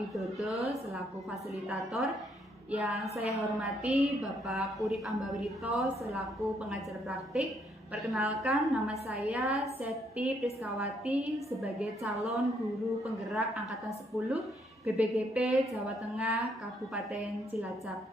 Widodo selaku fasilitator. Yang saya hormati Bapak Urip Ambawirito selaku pengajar praktik. Perkenalkan, nama saya Seti Priskawati sebagai calon guru penggerak Angkatan 10 BPGP Jawa Tengah Kabupaten Cilacap.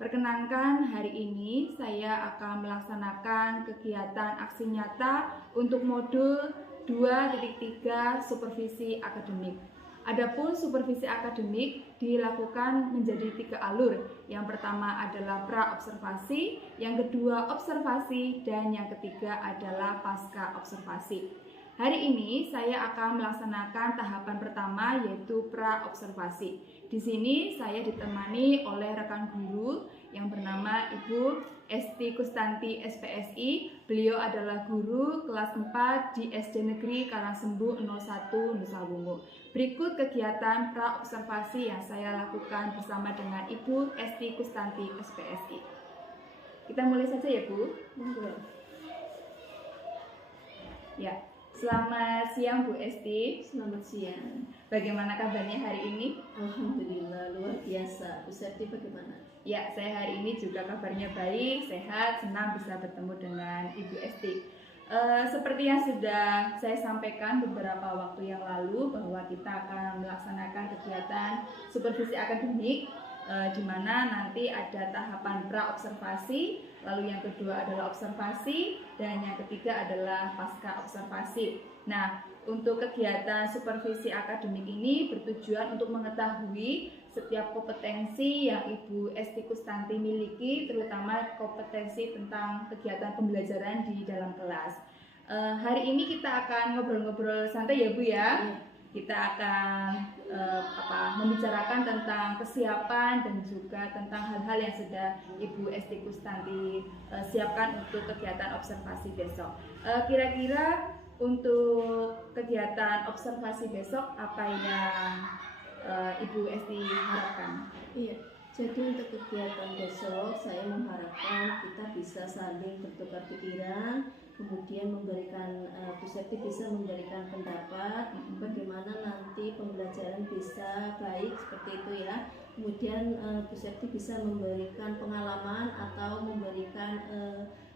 Perkenankan, hari ini saya akan melaksanakan kegiatan aksi nyata untuk modul 2.3 supervisi akademik. Adapun supervisi akademik dilakukan menjadi 3 alur. Yang pertama adalah pra-observasi, yang kedua observasi, dan yang ketiga adalah pasca observasi. Hari ini saya akan melaksanakan tahapan pertama yaitu pra-observasi. Di sini saya ditemani oleh rekan guru yang bernama Ibu Esti Kustanti SPSI. Beliau adalah guru kelas 4 di SD Negeri Karangsembu 01 Nusa Wungu. Berikut kegiatan pra-observasi yang saya lakukan bersama dengan Ibu Esti Kustanti SPSI. Kita mulai saja ya Bu. Ya, selamat siang Bu Esti. Selamat siang. Bagaimana kabarnya hari ini? Alhamdulillah luar biasa. Bu Septi bagaimana? Ya, saya hari ini juga kabarnya baik, sehat, senang bisa bertemu dengan Ibu Esti. Seperti yang sudah saya sampaikan beberapa waktu yang lalu bahwa kita akan melaksanakan kegiatan supervisi akademik di mana nanti ada tahapan pra-observasi, lalu yang kedua adalah observasi, dan yang ketiga adalah pasca observasi. Nah, untuk kegiatan supervisi akademik ini bertujuan untuk mengetahui setiap kompetensi yang Ibu Esti Kustanti miliki, terutama kompetensi tentang kegiatan pembelajaran di dalam kelas. Hari ini kita akan ngobrol-ngobrol santai ya Bu ya. Kita akan membicarakan tentang kesiapan dan juga tentang hal-hal yang sudah Ibu Esti Kustanti siapkan untuk kegiatan observasi besok. Kira-kira untuk kegiatan observasi besok apa yang Ibu Esti harapkan? Iya, jadi untuk kegiatan besok saya mengharapkan kita bisa saling bertukar pikiran, kemudian memberikan Bu Septi bisa memberikan pendapat bagaimana nanti pembelajaran bisa baik seperti itu ya. Kemudian Bu Septi bisa memberikan pengalaman atau memberikan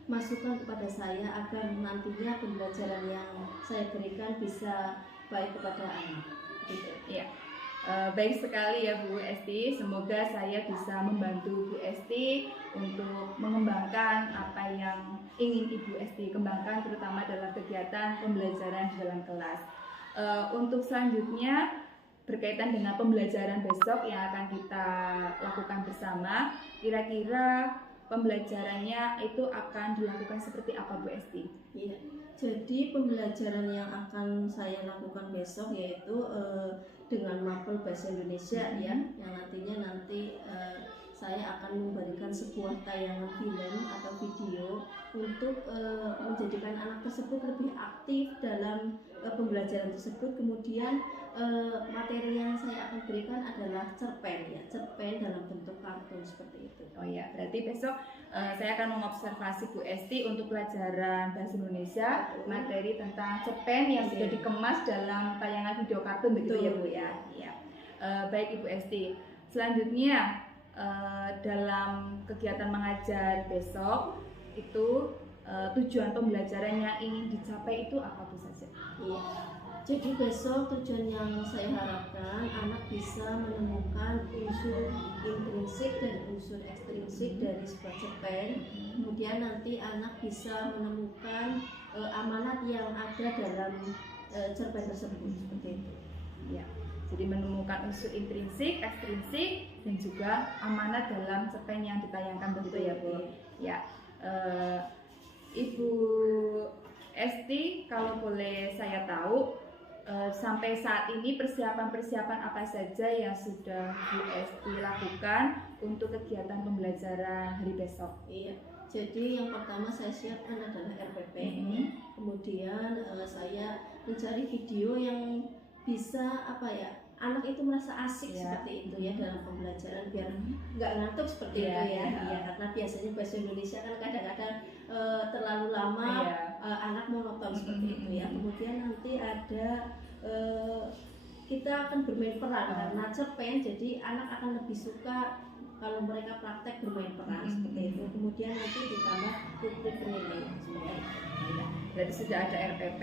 masukan kepada saya agar nantinya pembelajaran yang saya berikan bisa baik kepada anak. Gitu. Ya. Baik sekali ya Bu Esti, semoga saya bisa membantu Bu Esti untuk mengembangkan apa yang ingin Ibu Esti kembangkan, terutama dalam kegiatan pembelajaran di dalam kelas. Untuk selanjutnya berkaitan dengan pembelajaran besok yang akan kita lakukan bersama, kira-kira pembelajarannya itu akan dilakukan seperti apa Bu Esti? Iya, jadi pembelajaran yang akan saya lakukan besok yaitu dengan mapel bahasa Indonesia ya, yang nantinya saya akan memberikan sebuah tayangan film atau video untuk menjadikan anak tersebut lebih aktif dalam pembelajaran tersebut. Kemudian materi yang saya akan berikan adalah cerpen ya, cerpen dalam bentuk kartun seperti itu. Oh ya, berarti besok saya akan mengobservasi Bu Esti untuk pelajaran bahasa Indonesia, materi tentang cerpen yang sudah dikemas dalam tayangan video kartun begitu ya Bu ya. Ya. Baik Ibu Esti. Selanjutnya dalam kegiatan mengajar besok itu tujuan pembelajaran yang ingin dicapai itu apa Bu saja? Iya. Jadi besok tujuan yang saya harapkan anak bisa menemukan unsur intrinsik dan unsur ekstrinsik dari sebuah cerpen. Kemudian nanti anak bisa menemukan amanat yang ada dalam cerpen tersebut seperti itu. Ya. Jadi menemukan unsur intrinsik, ekstrinsik, dan juga amanat dalam cerpen yang ditayangkan begitu ya Bu. Ya. Ibu Esti, kalau boleh saya tahu, sampai saat ini persiapan-persiapan apa saja yang sudah Bu Esti lakukan untuk kegiatan pembelajaran hari besok? Iya, jadi yang pertama saya siapkan adalah RPP. Kemudian saya mencari video yang bisa anak itu merasa asik seperti itu ya dalam pembelajaran, biar nggak ngantuk seperti itu ya. Iya, karena biasanya bahasa Indonesia kan kadang-kadang terlalu lama anak monoton seperti itu ya. Kemudian nanti ada kita akan bermain peran karena cerpen, jadi anak akan lebih suka kalau mereka praktek bermain peran seperti itu. Kemudian nanti ditambah rubrik penilaian seperti itu. Berarti sudah ada RPP,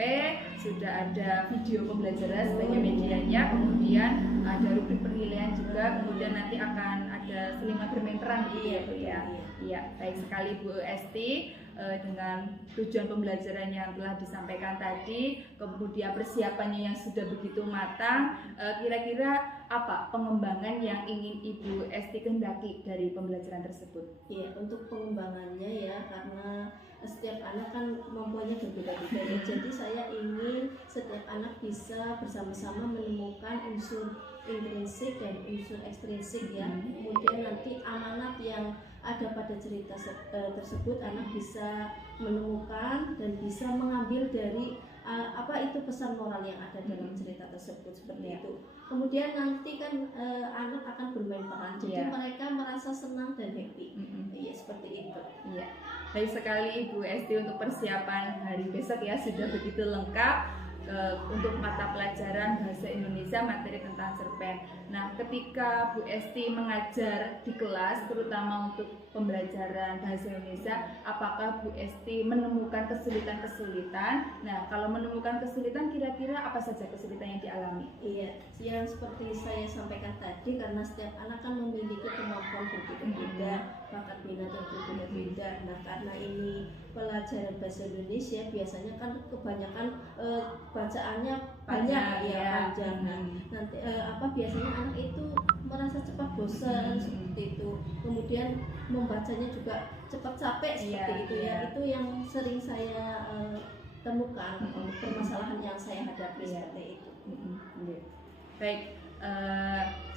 sudah ada video pembelajaran sebagai medianya, kemudian ada rubrik penilaian juga, kemudian nanti akan ada selingan bermain peran gitu ya Bu ya. Iya, baik sekali Bu Esti. Dengan tujuan pembelajaran yang telah disampaikan tadi, kemudian persiapannya yang sudah begitu matang, kira-kira apa pengembangan yang ingin Ibu Esti kehendaki dari pembelajaran tersebut? Iya, untuk pengembangannya ya, karena setiap anak kan kemampuannya berbeda-beda ya. Jadi saya ingin setiap anak bisa bersama-sama menemukan unsur intrinsik dan unsur ekstrinsik ya. Kemudian nanti amanat yang ada pada cerita tersebut anak bisa menemukan dan bisa mengambil dari apa itu pesan moral yang ada dalam cerita tersebut seperti itu. Kemudian nanti kan anak akan bermain peran, jadi mereka merasa senang dan happy. Iya, seperti itu. Iya. Baik sekali Ibu Esti, untuk persiapan hari besok ya sudah begitu lengkap. Untuk mata pelajaran bahasa Indonesia materi tentang cerpen. Nah, ketika Bu Esti mengajar di kelas, terutama untuk pembelajaran bahasa Indonesia, apakah Bu Esti menemukan kesulitan-kesulitan? Nah, kalau menemukan kesulitan, kira-kira apa saja kesulitan yang dialami? Iya, yang seperti saya sampaikan tadi, karena setiap anak kan memiliki kemampuan berbeda-beda, bakat minat yang berbeda-beda. Nah, karena ini pelajaran bahasa Indonesia biasanya kan kebanyakan bacaannya banyak ya, panjang. Nanti biasanya anak itu merasa cepat bosan seperti itu. Kemudian membacanya juga cepat capek seperti itu ya. Itu yang sering saya temukan, permasalahan yang saya hadapi seperti itu. Baik.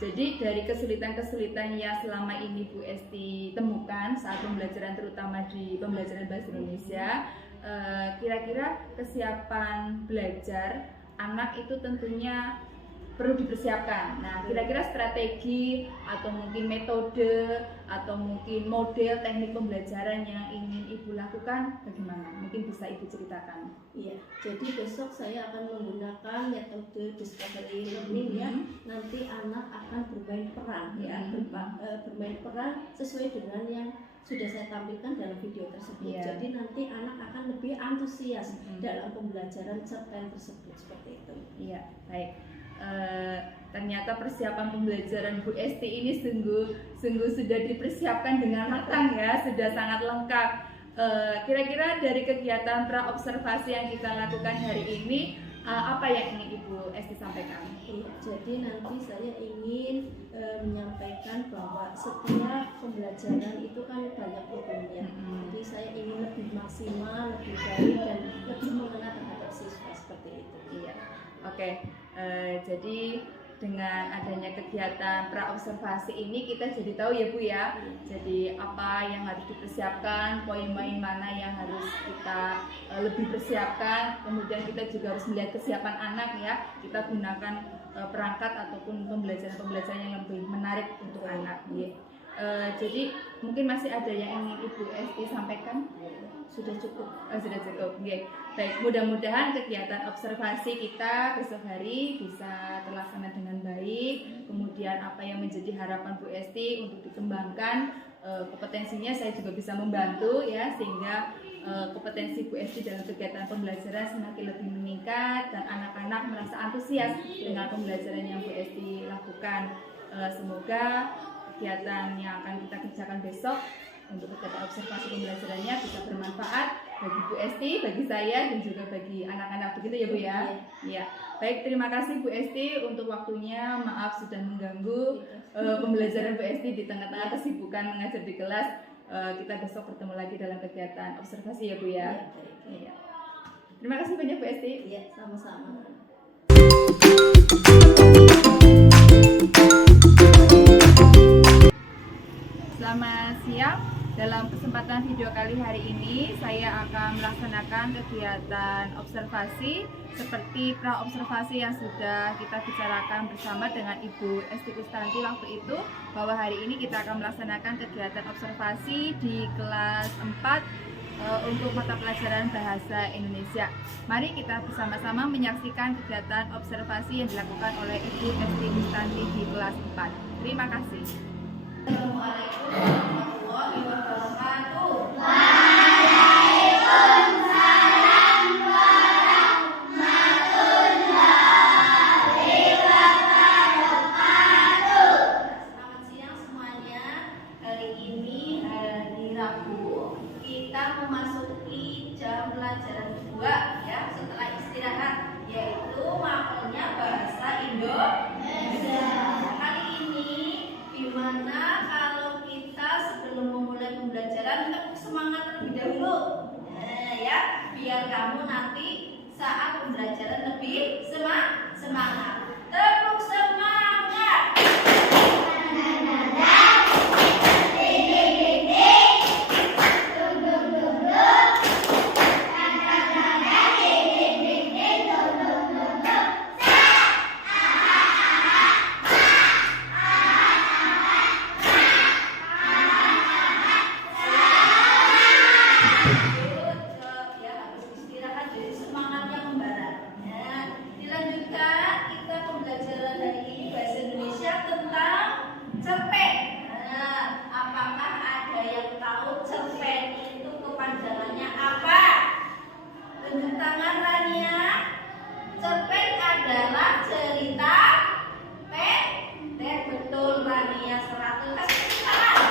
Jadi dari kesulitan-kesulitan yang selama ini Bu Esti temukan saat pembelajaran, terutama di pembelajaran bahasa Indonesia, kira-kira kesiapan belajar anak itu tentunya perlu dipersiapkan. Nah, kira-kira strategi atau mungkin metode atau mungkin model teknik pembelajaran yang ingin Ibu lakukan bagaimana? Mungkin bisa Ibu ceritakan. Iya, jadi besok saya akan menggunakan metode discovery learning ya. Nanti anak akan bermain peran ya, bermain peran sesuai dengan yang sudah saya tampilkan dalam video tersebut. Jadi nanti anak akan lebih antusias dalam pembelajaran cerpen tersebut seperti itu. Iya, baik. Ternyata persiapan pembelajaran Bu Esti ini sungguh sudah dipersiapkan dengan matang ya, sudah sangat lengkap. Kira-kira dari kegiatan pra-observasi yang kita lakukan hari ini, apa yang ingin Ibu Esti sampaikan? Jadi nanti saya ingin menyampaikan bahwa setiap pembelajaran itu kan banyak problemnya. Jadi saya ingin lebih maksimal, lebih baik dan lebih mengena terhadap siswa seperti itu. Iya. Oke. Jadi dengan adanya kegiatan pra-observasi ini kita jadi tahu ya Bu ya. Jadi apa yang harus dipersiapkan, poin-poin mana yang harus kita lebih persiapkan. Kemudian kita juga harus melihat kesiapan anak ya. Kita gunakan perangkat ataupun pembelajaran yang lebih menarik untuk anak. Jadi mungkin masih ada yang ingin Ibu Esti sampaikan? Sudah cukup. Sudah cukup. Baik, mudah-mudahan kegiatan observasi kita besok hari bisa terlaksana dengan baik. Kemudian apa yang menjadi harapan Bu Esti untuk dikembangkan kompetensinya saya juga bisa membantu ya, sehingga kompetensi Bu Esti dalam kegiatan pembelajaran semakin lebih meningkat dan anak-anak merasa antusias dengan pembelajaran yang Bu Esti lakukan. Semoga kegiatan yang akan kita kerjakan besok untuk kegiatan observasi pembelajarannya bisa bermanfaat bagi Bu Esti, bagi saya dan juga bagi anak-anak, begitu ya Bu ya. Iya. Baik, terima kasih Bu Esti untuk waktunya. Maaf sudah mengganggu pembelajaran Bu Esti di tengah-tengah kesibukan mengajar di kelas. Kita besok bertemu lagi dalam kegiatan observasi ya Bu ya. Iya. Terima kasih banyak Bu Esti. Iya, sama-sama. Selamat siang. Dalam kesempatan video kali hari ini saya akan melaksanakan kegiatan observasi seperti pra-observasi yang sudah kita bicarakan bersama dengan Ibu Esti Kustanti waktu itu, bahwa hari ini kita akan melaksanakan kegiatan observasi di kelas 4 untuk mata pelajaran Bahasa Indonesia. Mari kita bersama-sama menyaksikan kegiatan observasi yang dilakukan oleh Ibu Esti Mustanti di kelas 4. Terima kasih. Assalamualaikum warahmatullahi wabarakatuh. Selamat siang semuanya. Hari ini hari Rabu, kita memasuki jam pelajaran 2 ya, setelah istirahat, yaitu mapelnya bahasa Indonesia. Kali ini gimana kalau kita sebelum memulai pembelajaran kita semangat terlebih dahulu, ya, biar kamu nanti saat pembelajaran lebih semangat. Tepuk semangat. Ya, habis istirahat jadi semangatnya membara. Nah, dilanjutkan kita pembelajaran hari ini bahasa Indonesia tentang cerpen. Nah, apakah ada yang tahu cerpen itu kepanjangannya apa? Tunjuk tangan Rania. Cerpen adalah cerita pendek. Betul Rania, 100 kasih tangan.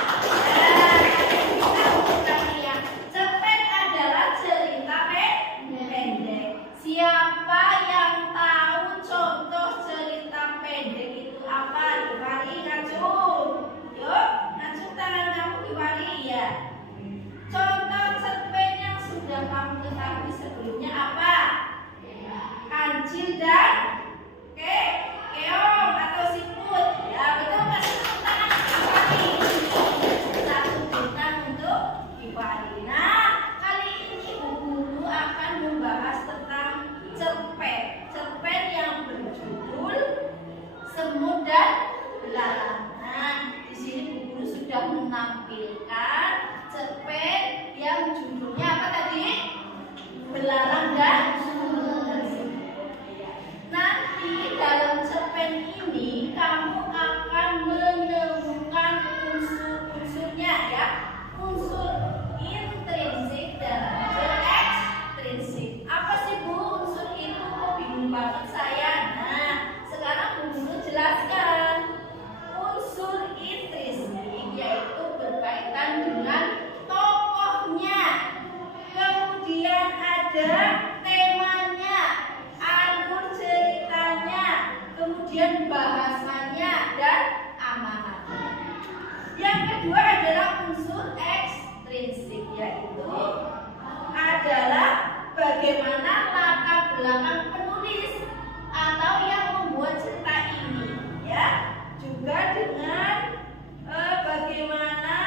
Cerpen adalah cerita pendek. Siapa yang tahu contoh cerita pendek itu apa? Diwari ngacung. Yuk, ngacung tangan kamu Diwari ya. Contoh cerpen yang sudah kamu ketahui sebelumnya apa? Kancil dan keong atau siput. Ya, betul, kasih tepuk tangan Diwari. Satu bintang untuk Diwari. Nah, kali ini Bu Guru akan membahas tentang cerpen. Cerpen yang berjudul Semut dan Belalang. Nah, di sini Bu Guru sudah menampilkan cerpen yang judulnya apa tadi? Belalang dan Semut. Nanti dalam cerpen ini kamu akan menemukan unsur-unsurnya ya. Unsur intrinsik dan unsur ekstrinsik. Apa sih Bu unsur itu? Kok bingung banget saya? Nah, sekarang Bu Guru jelaskan. Unsur intrinsik yaitu berkaitan dengan tokohnya. Kemudian ada temanya, alur ceritanya, kemudian bahasanya dan amanatnya. Yang kedua adalah unsur ekstrinsik, yaitu adalah bagaimana latar belakang penulis atau yang membuat cerita ini, ya. Juga dengan bagaimana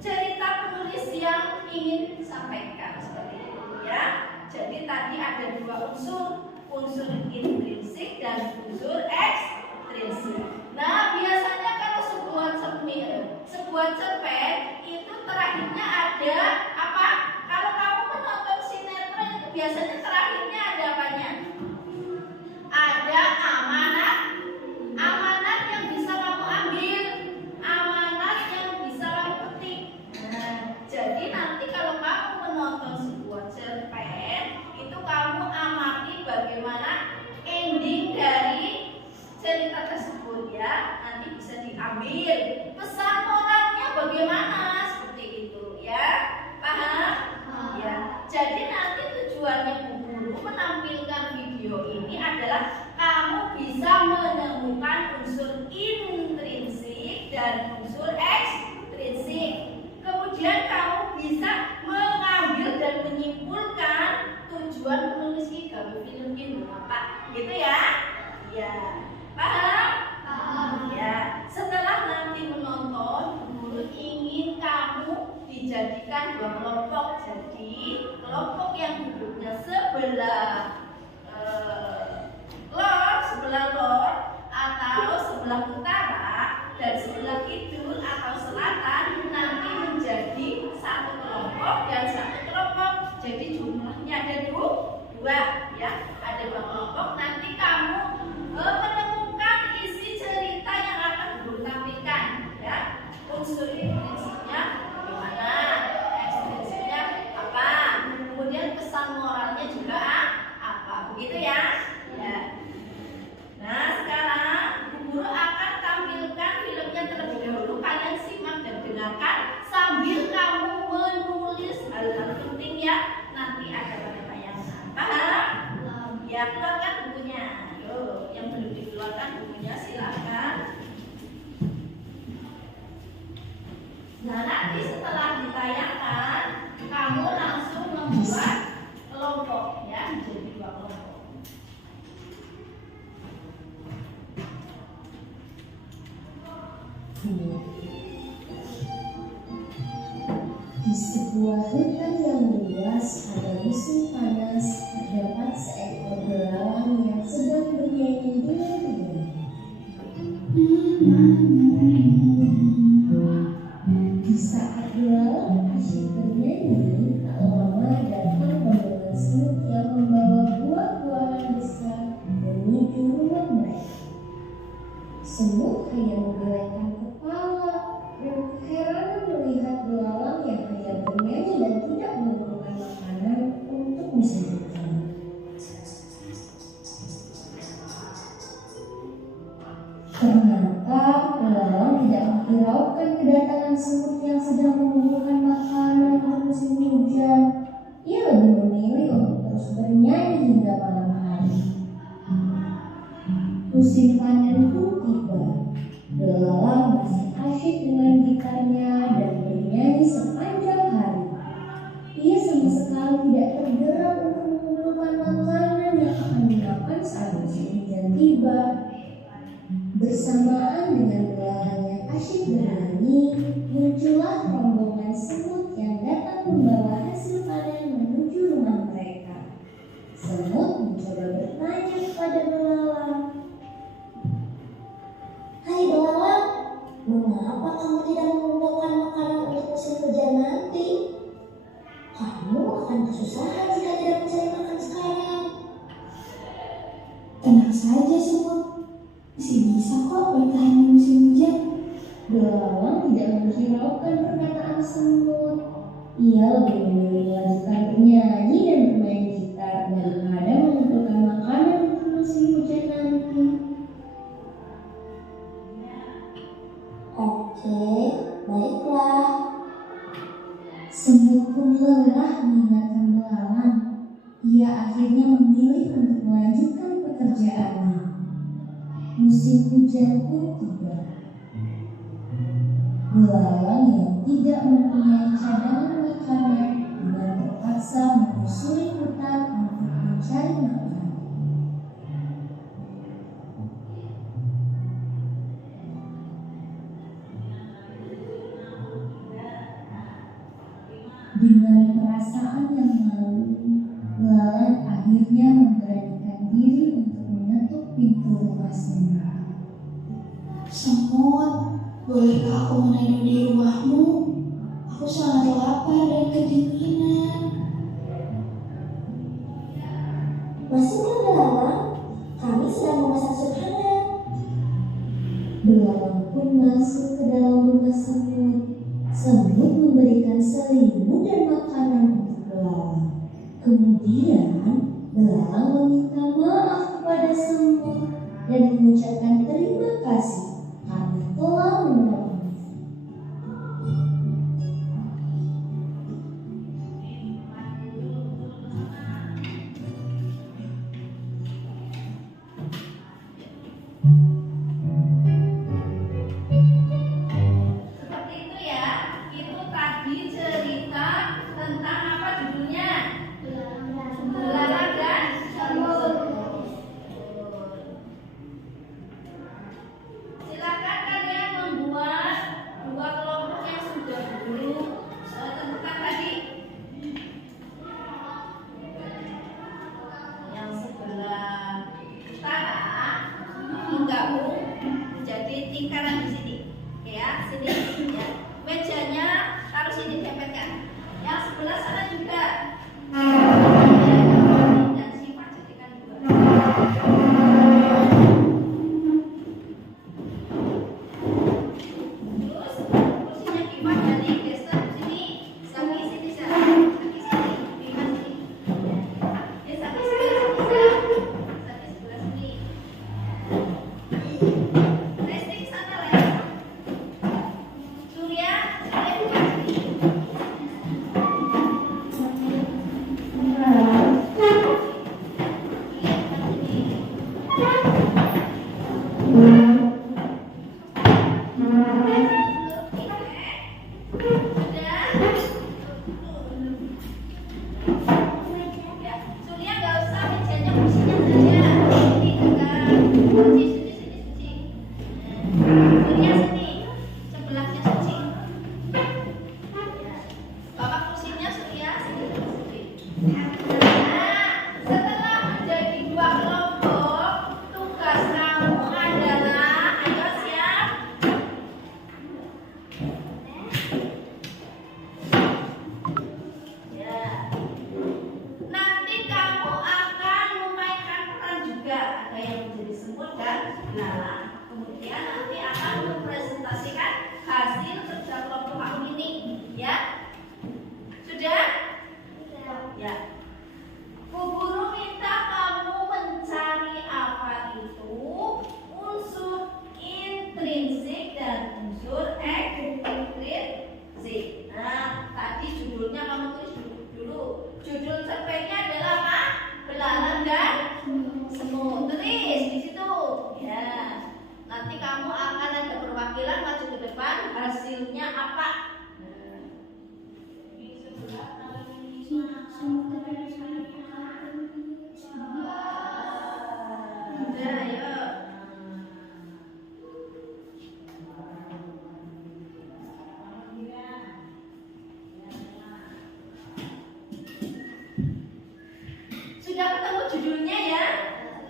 cerita penulis yang ingin disampaikan seperti itu, ya. Jadi tadi ada dua unsur, unsur intrinsik dan unsur ekstrinsik. Nah, biasanya kalau sebuah cerpen itu terakhirnya ada apa? Kalau kamu menonton sinetron itu biasanya terakhirnya ada apanya? Ada amanat. Amanat yang bisa kamu ambil, amanat yang bisa kamu petik. Nah, jadi nanti kalau kamu menonton sebuah cerpen, itu kamu amati bagaimana ending dari cerita tersebut ya. Nanti bisa diambil pesan moralnya bagaimana, seperti itu ya. Paham? Ya. Jadi nanti tujuannya Bu Guru menampilkan video ini adalah kamu bisa menemukan unsur intrinsik dan unsur ekstrinsik. Kemudian kamu bisa mengambil dan menyimpulkan tujuan penulis film ini apa, gitu ya? Ya, paham? Ya. Setelah nanti menonton, Guru ingin kamu dijadikan dua kelompok. Jadi kelompok yang duduknya sebelah lor atau sebelah utara dan sebelah kidul atau selatan nanti menjadi satu kelompok dan satu kelompok Di sebuah hutan yang luas pada musim panas terdapat seekor belalang yang sedang bernyanyi dengan riang. Di saat belalang asyik bernyanyi, tak lama datang rombongan semut yang membawa buah-buahan besar menuju rumah mereka. Semut hanya menggelengkan kepala dan keheranan melihat belalang yang hanya bernyanyi dan tidak mengumpulkan makanan untuk musim hujan. Ternyata belalang tidak menghiraukan kedatangan semut yang sedang mengumpulkan makanan untuk musim hujan. Ia lebih memilih untuk terus bernyanyi hingga malam hari. Musim panen pun tiba. Belalang masih asyik dengan gitarnya dan bernyanyi sepanjang hari. Ia sama sekali tidak tergerak untuk mengumpulkan makanan yang akan dimakan saat musim hujan tiba. Bersamaan dengan belalang yang asyik bernyanyi, muncullah rombongan semut yang datang membawa hasil panen menuju rumah mereka. Semut mencoba bertanya kepada belalang, "Hai belalang, mengapa kamu tidak mengumpulkan makanan untuk musim hujan nanti? Kamu akan kesusahan jika tidak mencari makan sekarang." Tenang saja semut, masih bisa kok bertahan di musim hujan. Belalang tidak menghiraukan perkataan semut. Ia lebih memilih melanjutkan bernyanyi dan bermain gitar daripada mengumpulkan makanan untuk musim hujan nanti. Oke, baiklah. Semut pun lelah mengingatkan belalang. Ia akhirnya memilih untuk melanjutkan pekerjaannya. Musim hujan pun tiba. Belalang yang tidak mempunyai cadangan makanan dengan terpaksa menyusuri hutan untuk mencari makanan. Dengan perasaan yang malu, belalang akhirnya memberanikan diri untuk mengetuk pintu rumah semut. Semut, bolehkah aku menenun di rumahmu? Aku sangat lapar dan kedinginan. Masuklah belalang, kami sedang memasak sup hangat. Belalang pun masuk ke dalam rumah semut. Semut memberikan selimut dan makanan untuk belalang. Kemudian belalang meminta maaf kepada semut dan mengucapkan terima kasih karena telah menolongnya. Seperti itu ya. Itu tadi cerita tentang apa judulnya? Belalang dan semut. Silakan kalian membuat dua kelompok yang sudah dulu tentukan tadi. Yang sebelah utara menggabung menjadi lingkaran di sini. Oke ya, sini ya. Mejanya taruh sini tempelkan. Yang sebelah sana juga. Dan simpan jadikan dua. Terus kursinya kipas dari geser ke sini. Kaki sini sana. Kaki sini. Kipas sini. Kaki sebelah sini. Kaki sebelah sini. Resting sana lagi. perwakilan maju ke depan, hasilnya apa? Udah, ayo. Sudah ketemu judulnya ya?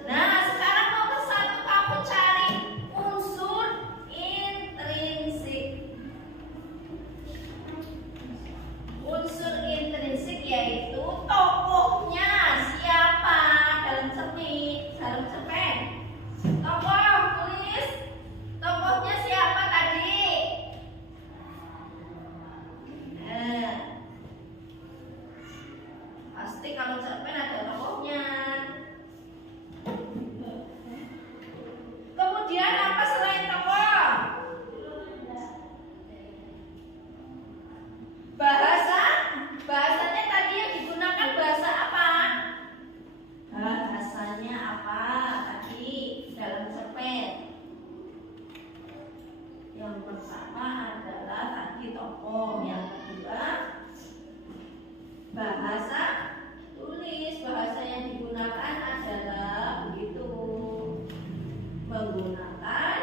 Nah, sekarang nomor 1 kamu cari unsur intrinsik. Unsur intrinsik yaitu tokohnya siapa dalam cerpen. Tokoh, tulis. Tokohnya siapa tadi? Nah, pasti kalau cerpen ada tokohnya. Kemudian apa selain tokoh? Bahasanya tadi yang digunakan bahasa apa? Bahasanya apa tadi dalam cerpen? Yang pertama adalah tadi tokoh, yang kedua bahasa. Tulis bahasa yang digunakan adalah begitu, menggunakan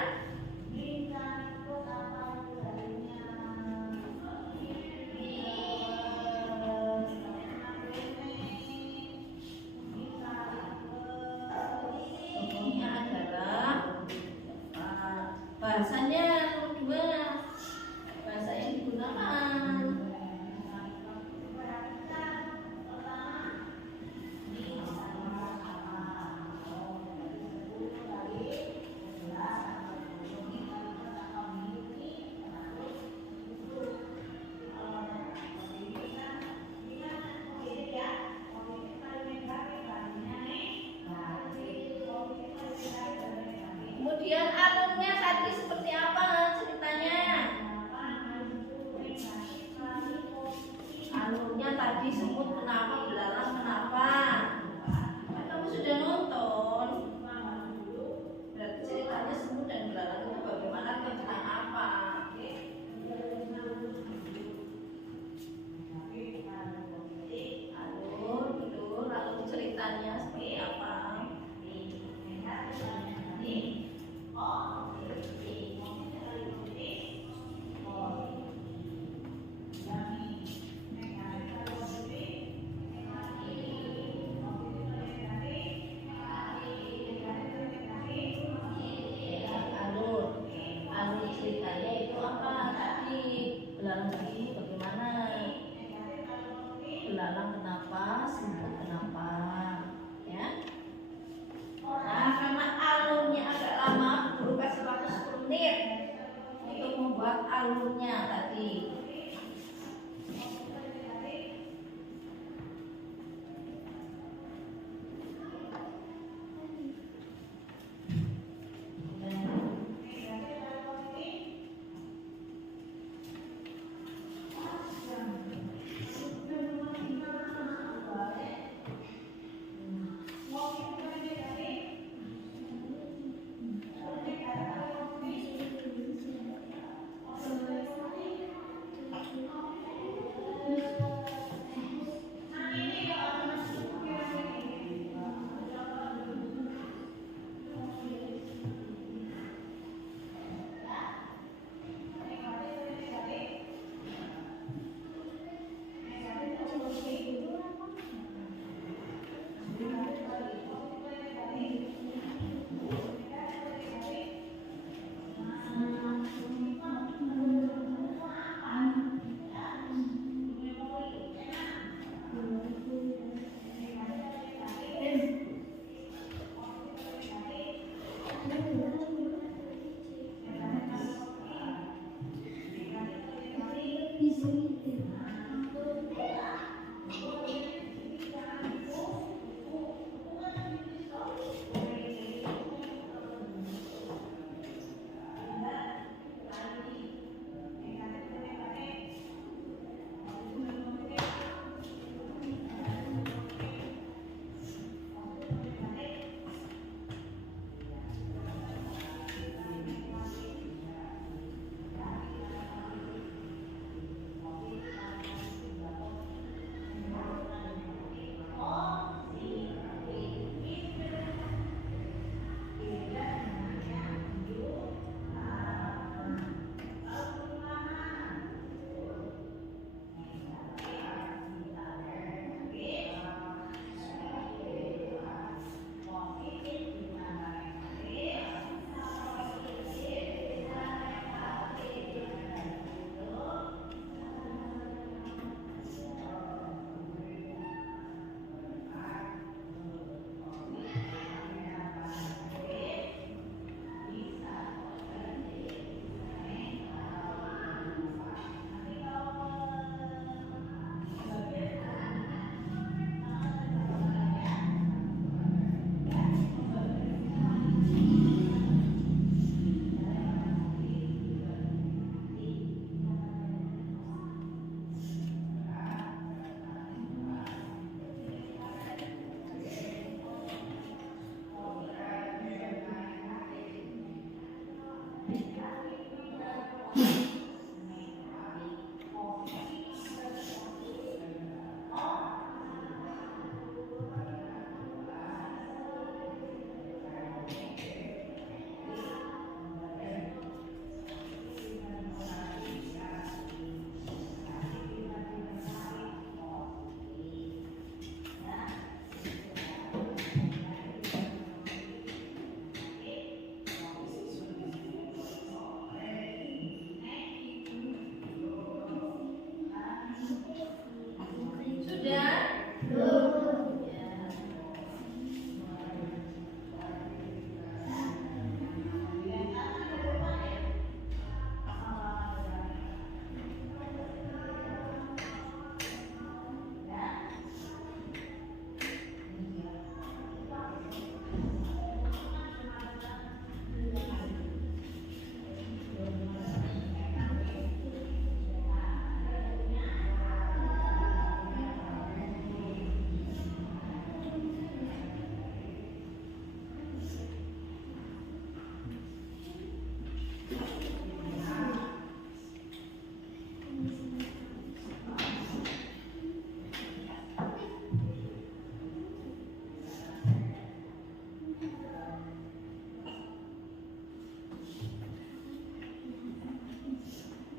tokohnya adalah bahasanya. Kedua, bahasa yang digunakan. Kemudian alurnya tadi seperti apa ceritanya? Alurnya tadi sebut kenapa, belalang kenapa. Kan kamu sudah nonton. Berarti ceritanya semut dan belalang itu bagaimana, tentang apa? Alur, betul. Lalu ceritanya seperti apa? Alur ceritanya itu apa tadi? Belalang ini bagaimana? Belalang kenapa? Semut kenapa? Ya. Nah, karena alurnya agak lama, guru kasih waktu 10 menit untuk membuat alurnya tadi.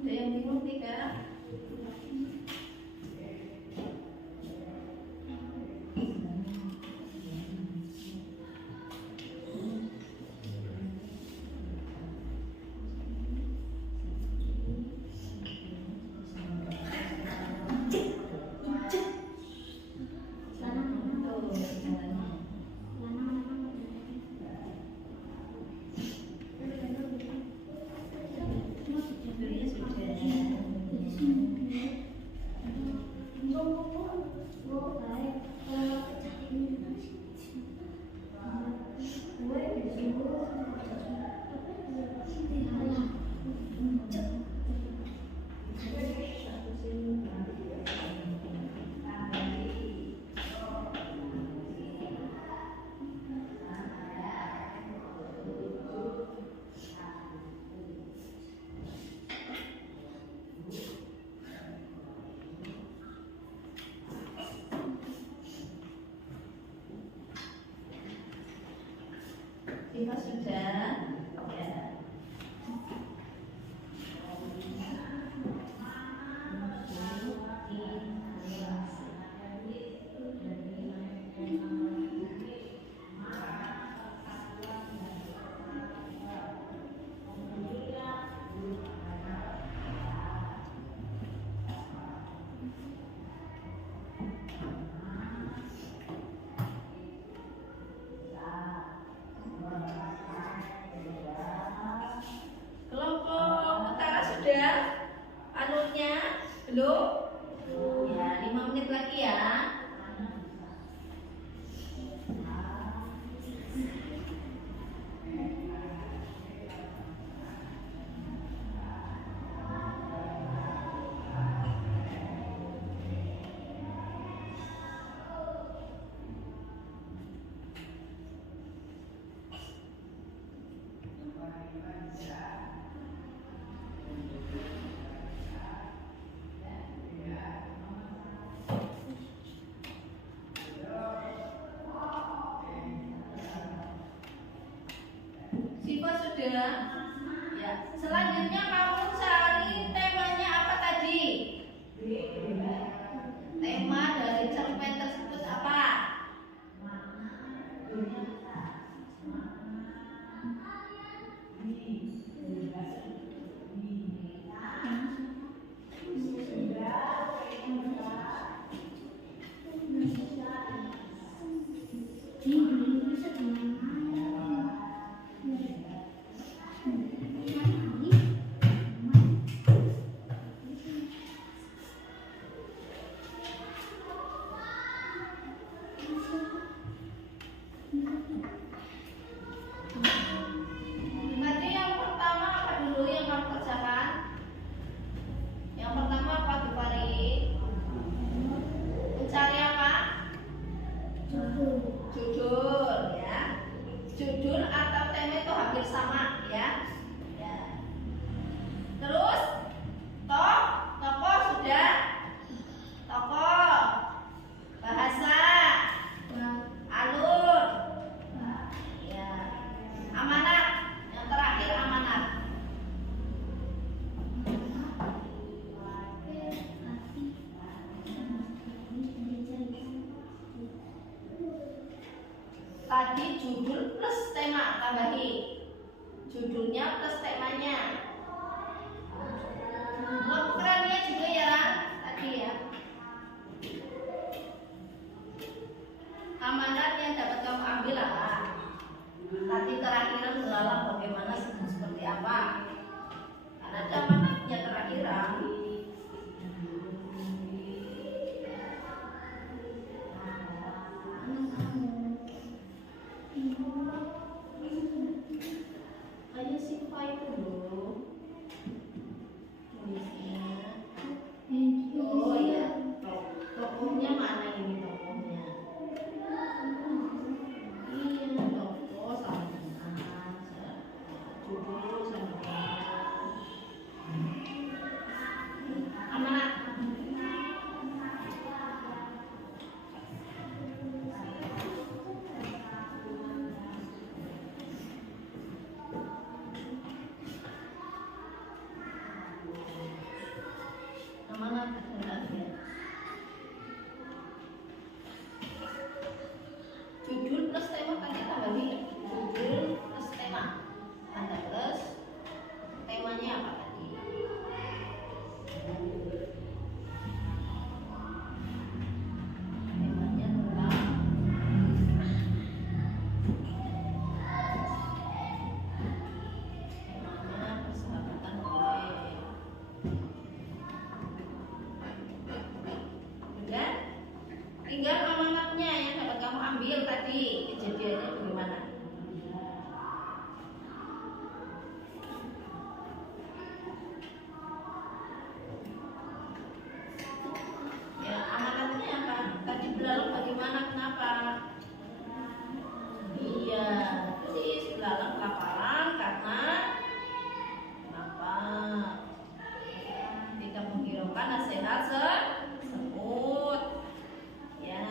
Ada yang bingung tidak? Siva sudah? Ya. Kelompok utara sudah? Anunya? Belum? Ya, 5 menit lagi ya. Siva sudah? Ya. Selanjutnya kamu cari temanya apa tadi? Tema dari cerpen tersebut apa? Tadi yang pertama apa dulu yang kamu kerjakan? Yang pertama apa Dupari? Mencari apa? Judul ya. Judul atau tema itu hampir sama ya. Ya. Terus tokoh sudah. Tokoh, bahasa, alur, ya. Amanat, yang terakhir amanat. Tadi judul plus tema, tambahi judulnya plus temanya. Kerennya juga ya tadi ya. Amanat yang dapat kamu ambil apa? Nanti terakhiran melalang bagaimana seperti apa? Karena ada amanatnya terakhiran. Ayo Siva itu Amanat dan target. Judul plus tema tadi tambah di judul plus tema. Tanda plus temanya apa tadi? Temanya tentang persahabatan boleh. Sudah? Tinggal amanatnya yang dapat kamu ambil tadi. Kejadiannya bagaimana? Ya, amanatnya apa? Tadi belalang bagaimana? Kenapa? Iya, persis belalang kelaparan karena kenapa? Tidak menghiraukan nasihat semut. Ya.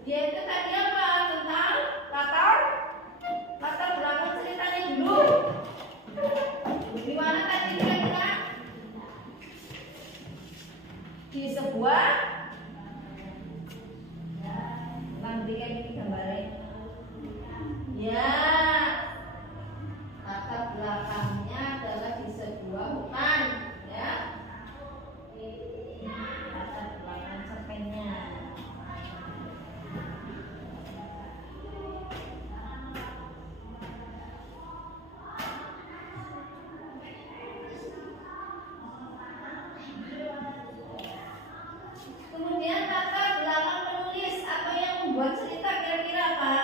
Dia itu tadi apa? Tentang latar belakang ceritanya dulu. Di mana tadi kira-kira? Di sebuah nanti kayak gini gambarnya. Ya, latar belakangnya adalah di sebuah hutan, ya. Latar belakang cerpennya. Kemudian latar belakang penulis atau yang membuat cerita kira-kira apa?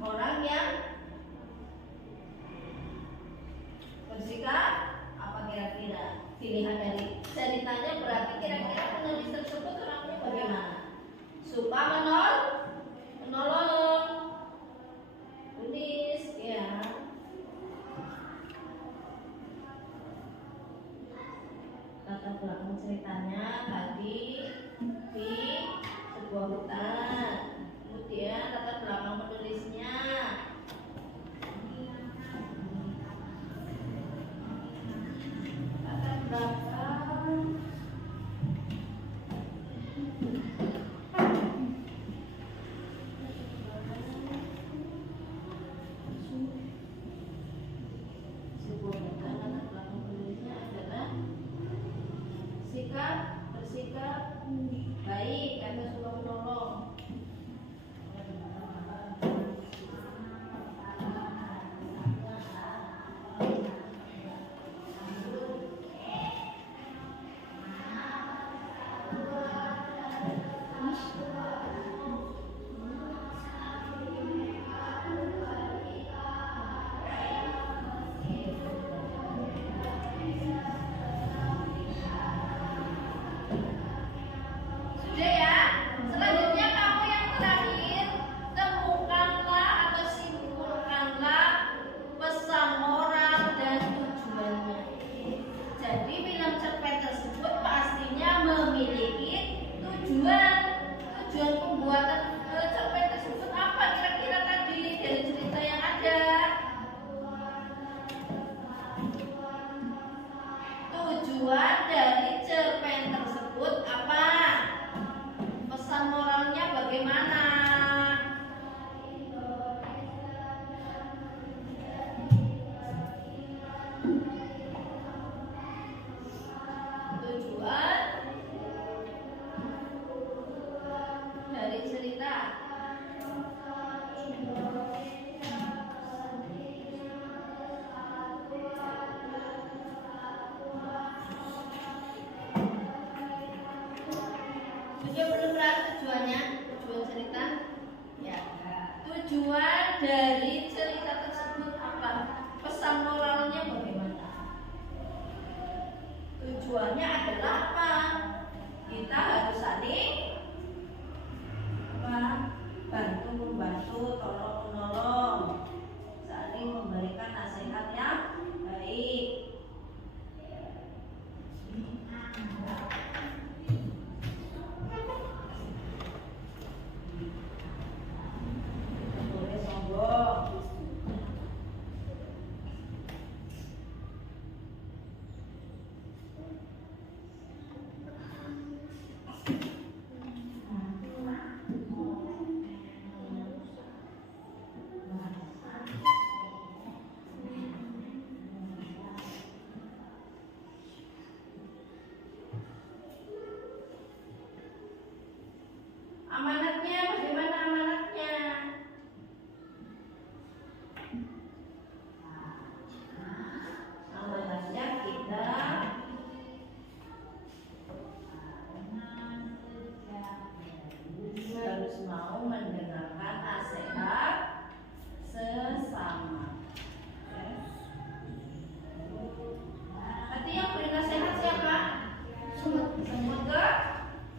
Orang yang bersikap apa kira-kira? Pilihan dari ceritanya berarti kira-kira penulis tersebut orangnya bagaimana? Suka menolong, tulis, ya. Latar belakang ceritanya tadi di sebuah hutan. Kemudian latar belakang penulisnya. Latar belakang sebuah hutan. Latar belakang penulisnya adalah bersikap baik atau suka menolong. Sudah ya. Selanjutnya kamu yang terakhir temukanlah atau simpulkanlah pesan moral dan tujuannya. Jadi film cerpen tersebut pastinya memiliki tujuan. Tujuan pembuatan cerpen tersebut apa kira-kira tadi dari cerita yang ada? Tujuan dari cerpen tersebut apa? Pesan moralnya bagaimana? Tujuan dari cerita. Sudah belum tahu tujuannya? Tujuan cerita? Ya. Tujuan dari cerita tersebut apa? Pesan moralnya bagaimana? Tujuannya adalah apa? Kita harus saling bantu membantu, tolong menolong, saling memberikan nasihat yang baik. Boleh sombong. Amanatnya bagaimana amanatnya? Amanatnya kita harus mau mendengarkan nasihat sesama. Tadi yang beri nasihat siapa? Semut ke?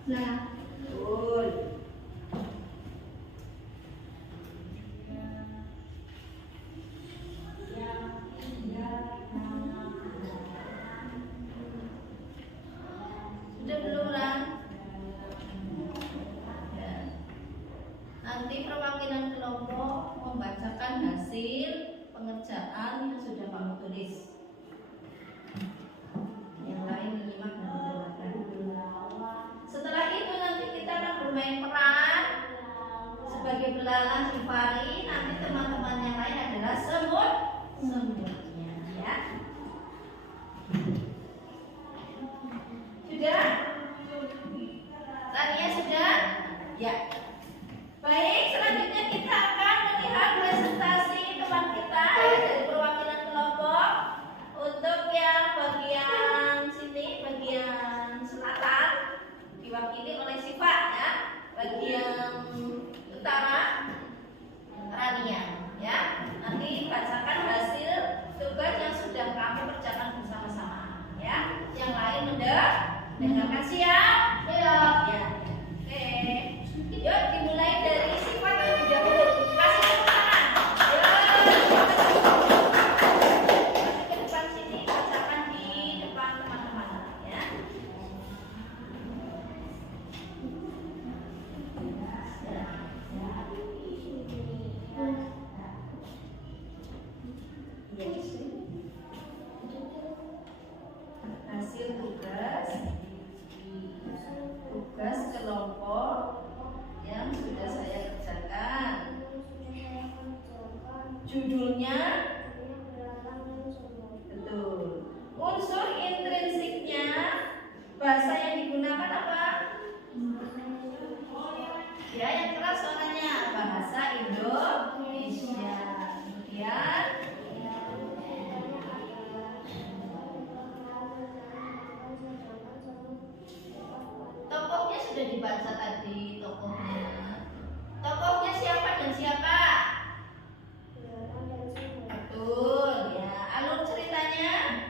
Nah, betul. Sudah belum? Nanti perwakilan kelompok membacakan hasil pengerjaan yang sudah kamu tulis. Yang lain menyimak dan mendengarkan. Setelah itu nanti kita akan bermain peran sebagai belalang Jifari. Nanti teman-teman yang lain adalah semutnya, ya. Sudah? Tania sudah? Ya. Baik, selanjutnya kita akan melihat presentasi teman kita ya, dari perwakilan kelompok. Untuk yang bagian sini, bagian selatan diwakili oleh Siva ya. Bagian utara Rania ya. Nanti bacakan hasil tugas yang sudah kami kerjakan bersama-sama ya. Yang lain mendengarkan siap? Siap. Ya. Oke. Yuk dimulai dari Siva terlebih dahulu. Kasih tepuk tangan. Yuk. Kasih ke depan sini, bacakan di depan teman-teman ya. Hasil tugas kelompok yang sudah saya kerjakan. Judulnya betul. Unsur intrinsiknya bahasa yang digunakan apa? Ya, yang keras suaranya bahasa Indonesia. Kemudian tokohnya sudah dibaca tadi tokohnya. Tokohnya siapa dan siapa? Betul ya. Alur ceritanya?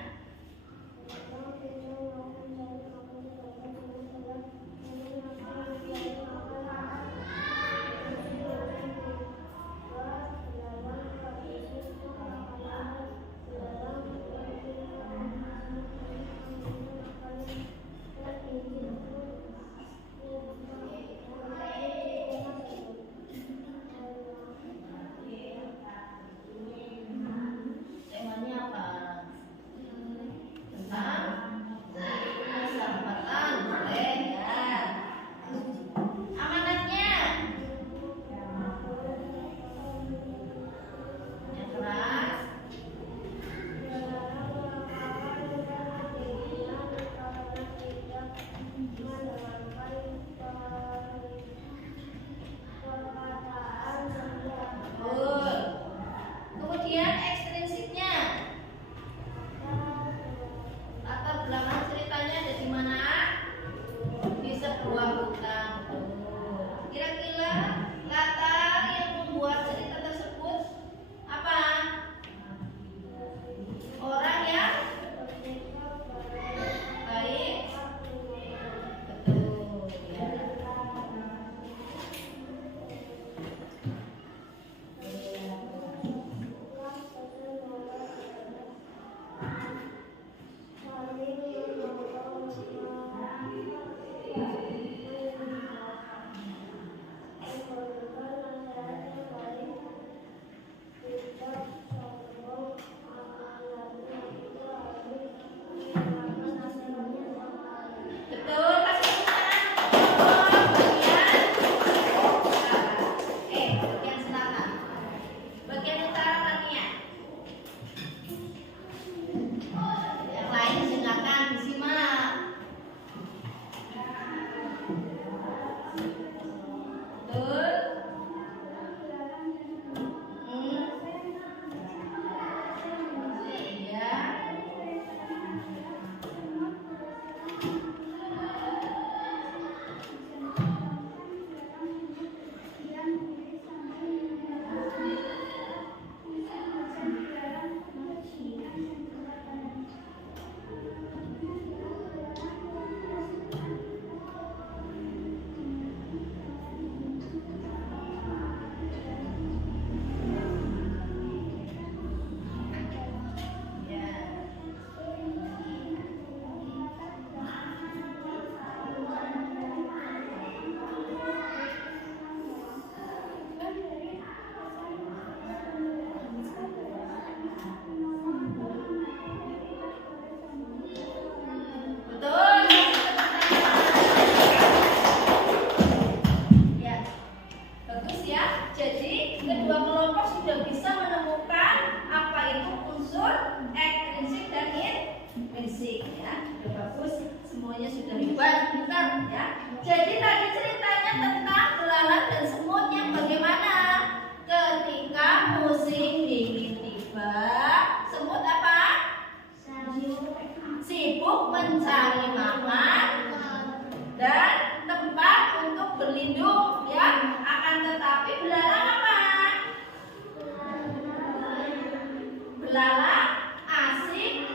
Jadi tadi ceritanya tentang belalang dan semut yang bagaimana ketika musim dingin tiba, semut apa? Sibuk mencari makan dan tempat untuk berlindung, ya. Akan tetapi belalang apa? Belalang asik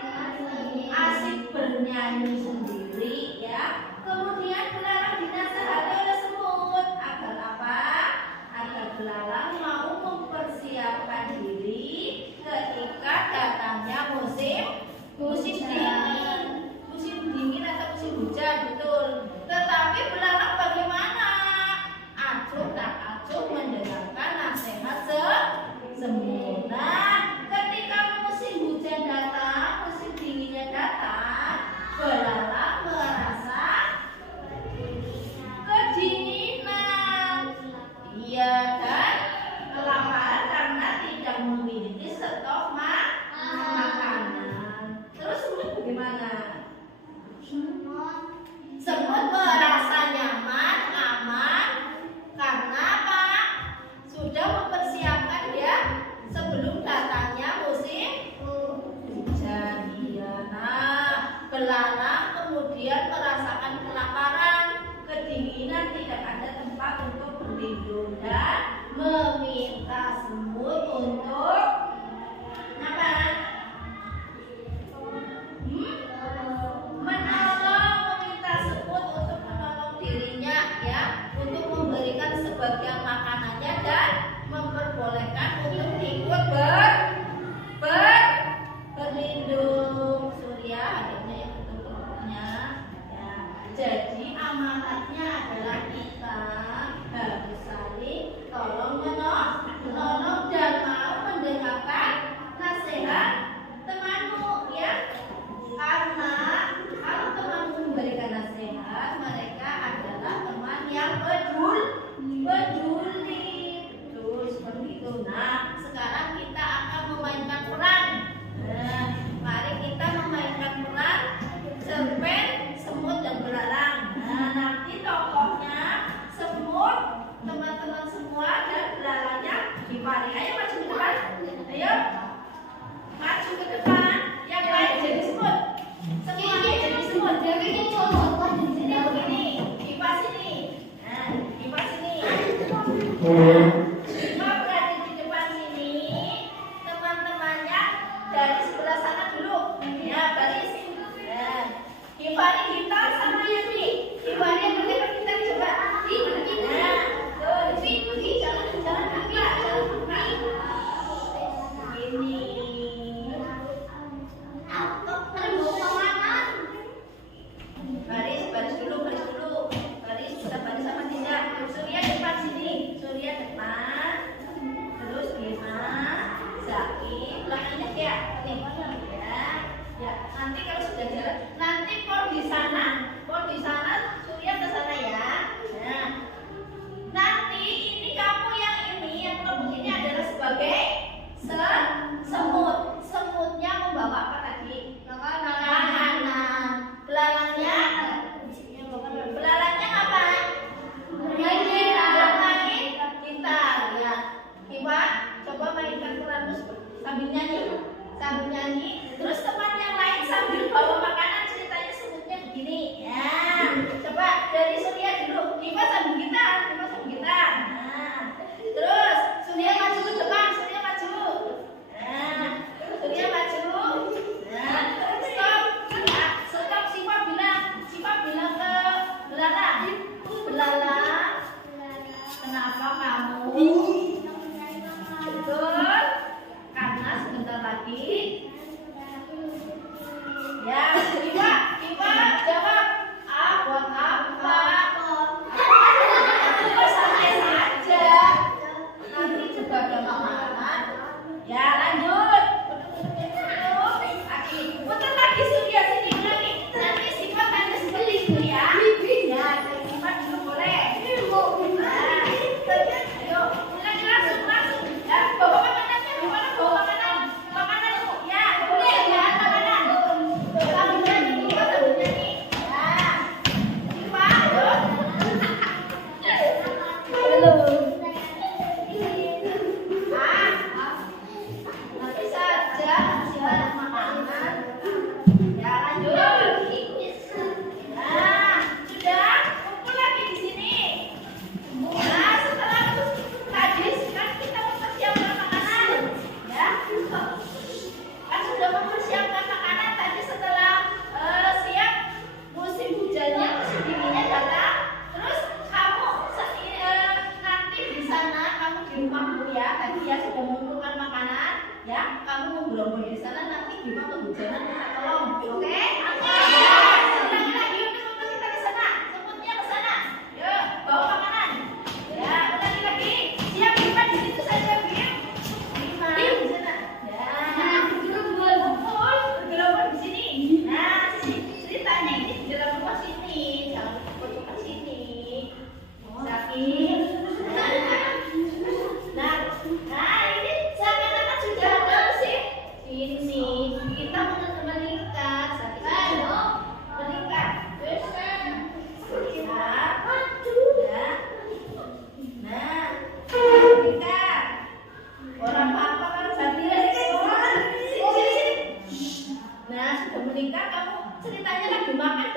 bernyanyi sendiri, ya. Kemudian belalang dinasehati oleh semut agar apa? Agar belalang mau mempersiapkan diri ketika datangnya musim dingin atau musim hujan, betul. Tetapi belalang bagaimana? Acuh tak acuh mendengarkan nasihat semut. Nah, ketika musim hujan datang, musim dinginnya datang, belalang merasa kedinginan. Iya kan? Kelaparan karena tidak memiliki stok makanan. Terus semut bagaimana? Semut merasa nyaman, aman, karena apa? Sudah mempersiapkan ya sebelum datangnya musim hujan. Iya. Nah, belalang kemudian merasakan kelaparan, kedinginan, tidak ada tempat untuk berlindung dan meminta semut untuk apa? Meminta semut untuk menolong dirinya, ya, untuk memberikan sebagian makanannya dan memperbolehkan untuk ikut berlindung. Surya adiknya yang betul-betulnya, ya. Jadi amanatnya adalah kita harus saling tolong menolong dan mau mendengarkan nasihat temanmu, ya. Karena kalau temanmu memberikan nasihat, mereka adalah teman yang peduli. Betul, seperti itu. Nah, sekarang kita akan memainkan peran. Nah, mari kita memainkan peran cerpen, semut, dan belalang. Nah, nanti tokohnya semut, teman-teman semua, dan belalangnya Gifari. Ayo maju ke depan. Ayo maju ke depan. Yang lain jadi semut. Semuanya jadi semut. Jadi ini contoh di sini begini. Giva sini. Nah, Giva sini. Giva berada di depan sini. Teman-temannya dari sebelah sana dulu. Ya, baris. Nah, Gifari gitar sama Yudi. Gifari yang bergerak gitar coba. Nah, tuh, di jalan buka. Ini. Baris dulu. Baris sudah baris sama tidak? Surya depan sini. Surya depan. Terus Bima, Zaki, belakangnya ya. Nih, ya. Nanti kalau sudah jalan, nanti por di sana Surya